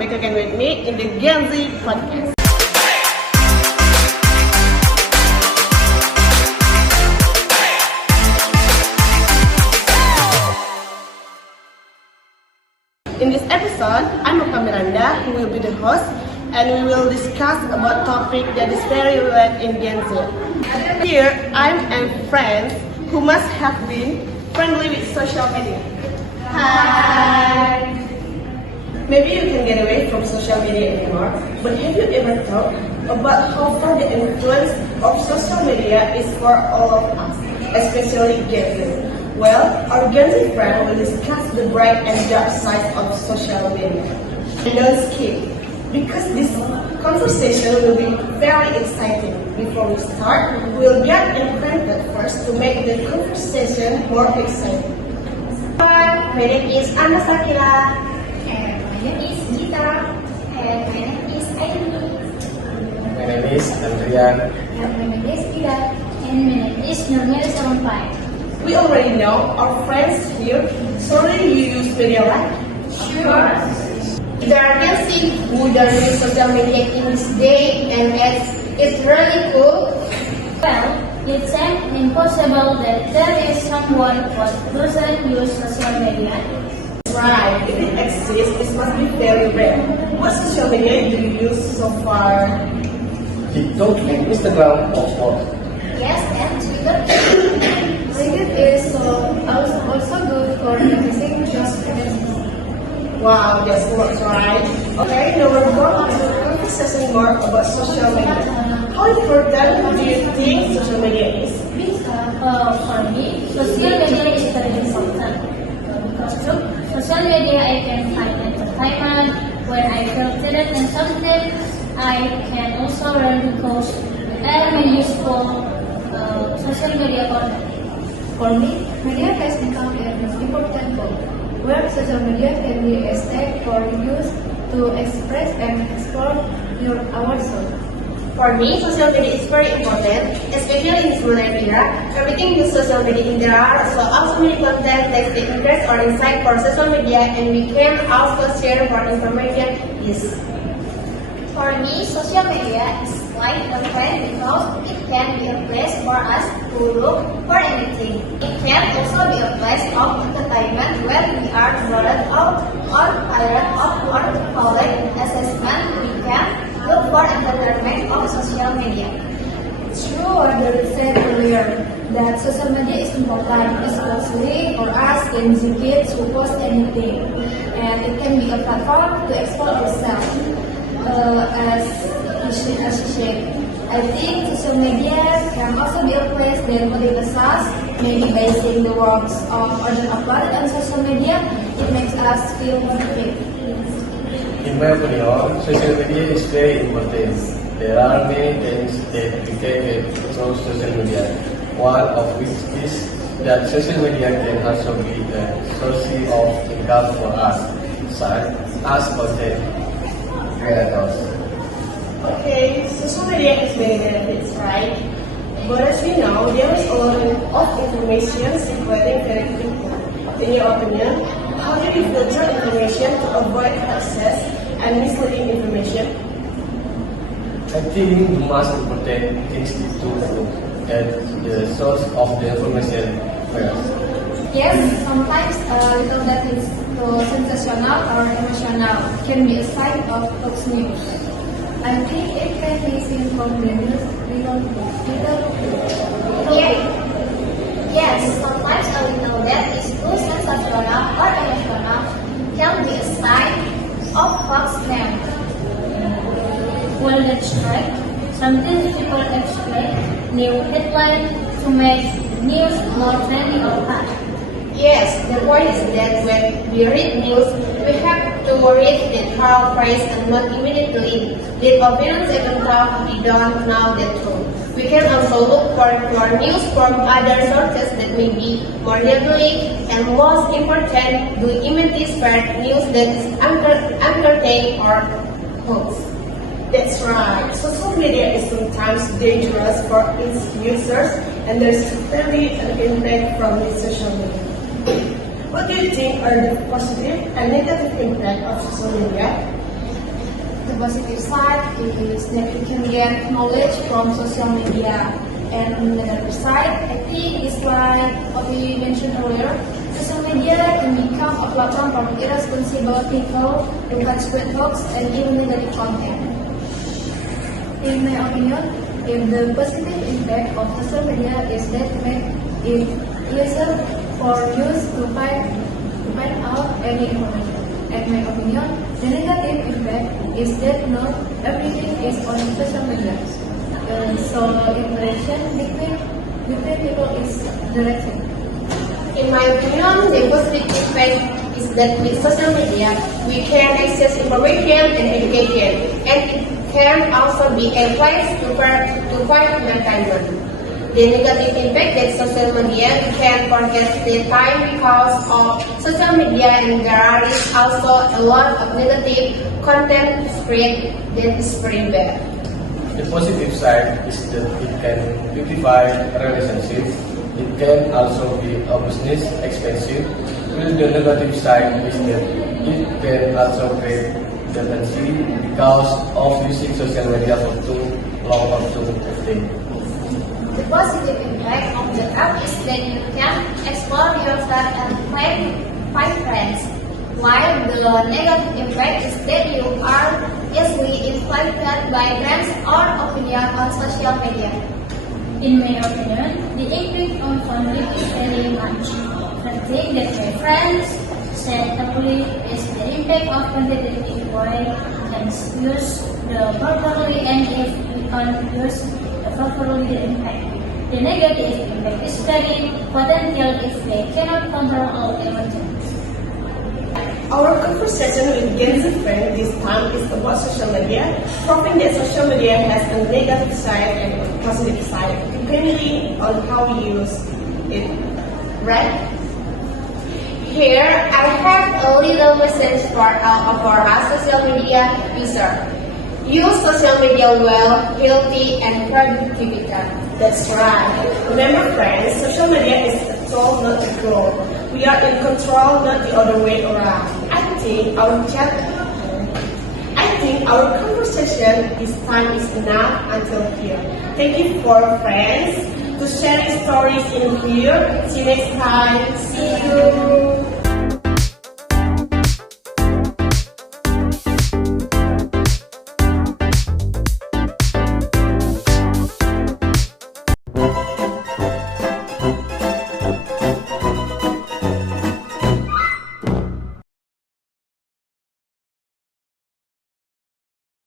back again with me in the Gen Z podcast. In this episode, I'm Oka Miranda, who will be the host, and we will discuss about topic that is very relevant in Gen Z. Here, I'm and friends who must have been friendly with social media. Hi! Maybe you can get away from social media anymore, but have you ever thought about how far the influence of social media is for all of us, especially Gen Z? Well, our Gen Z friend will discuss the bright and dark side of social media. And don't skip, because this conversation will be very exciting. Before we start, we'll get acquainted first to make the conversation more exciting. My name is Anna Sakila, and my name is Gita, and my name is Aini, My name is Andrian. and my name is Ida, and my name is Nurmel Sarampai. We already know our friends here, so do you use media, right? Sure. There are Gen Z who don't use social media in this day and it's really cool. Well, it's impossible that there is someone who doesn't use social media. Right, if it exists, it must be very rare. What social media do you use so far? TikTok and Instagram, of course. Yes, and Twitter. Reddit is also good for noticing just friends. Wow, that's what's right. Okay, now we're going to conversation more about social media. How important do you think social media is? For me, social media is very important because through social media I can find entertainment when I feel sad, and sometimes I can also learn because I am useful social media content. For me, media has become a most important tool, where social media can be a stage for use to express and explore ourselves. For me, social media is very important, especially in this modern era. Everything with social media in there are so also many content that the interest or insight for social media, and we can also share more information. Yes. For me, social media is like a friend because it can be a place for us to look for anything. It can also be a place of entertainment where we are brought out or tired of or collect assessment. We can look for entertainment on social media. True, what David said earlier, that social media is important, especially for us Gen Z kids who post anything, and it can be a platform to explore ourselves. As she said, I think social media can also be a place that motivates us. Maybe by seeing the works of others uploaded on social media, it makes us feel motivated. In my opinion, social media is very important. There are many things that we can get through social media. One of which is that social media can also be a source of income for us, such as content creators. Okay, social media has many benefits, right? But as we know, there is a lot of information circulating very quickly. In your opinion, how do you filter information to avoid access and misleading information? I think the most important thing is to look at the source of the information first. Yes, sometimes a little that is too sensational or emotional can be a sign of hoax news. I think it can be seen from the news Yes, sometimes a little that is too sensational or emotional can be a sign of hoax news. Well, that's right. Sometimes people expect new headlines to make news more trendy or fun. Yes, the point is that when we read news, we have to read the thorough phrase and not immediately leave opinions even though we don't know the truth. We can also look for news from other sources that may be more legally, and most important, do immediately spread news that is entertaining or hoax. That's right. Social media is sometimes dangerous for its users, and there's certainly an impact from the social media. What do you think are the positive and negative impact of social media? The positive side is that you can get knowledge from social media. And on the negative side, I think it's like what we mentioned earlier. Social media can become a platform for irresponsible people who can spread hoax and even negative content. In my opinion, if the positive impact of social media is that make it easier for youth to find out any information. In my opinion, the negative impact is that not everything is on social media. So interaction between people is directed. In my opinion, the positive effect is that with social media, we can access information and education, and it can also be a place to fight entertainment. The negative impact that social media can forget the time because of social media, and there is also a lot of negative content spread that is very bad. The positive side is that it can beautify relationships. It can also be a business expensive. While the negative side is that it can also create dependency because of using social media for too long or too often. The positive impact of the app is that you can explore yourself and find friends, while the negative impact is that you are easily influenced by trends or opinion on social media. In my opinion, the impact on family is very much. The thing that my friends said earlier is the impact of competitive way can use the properly, and if we can't use the properly the impact. The negative impact is very potential if they cannot control all emotions. Our conversation with Gen Z friend this time is about social media, proving that social media has a negative side and a positive side, depending on how we use it, right? Here, I have a little message for our social media user. Use social media well, healthy, and productivity. That's right. Remember, friends, social media is a tool, not a goal. We are in control, not the other way around. I think our conversation this time is enough until here. Thank you for friends to share stories in here. See you next time. See you.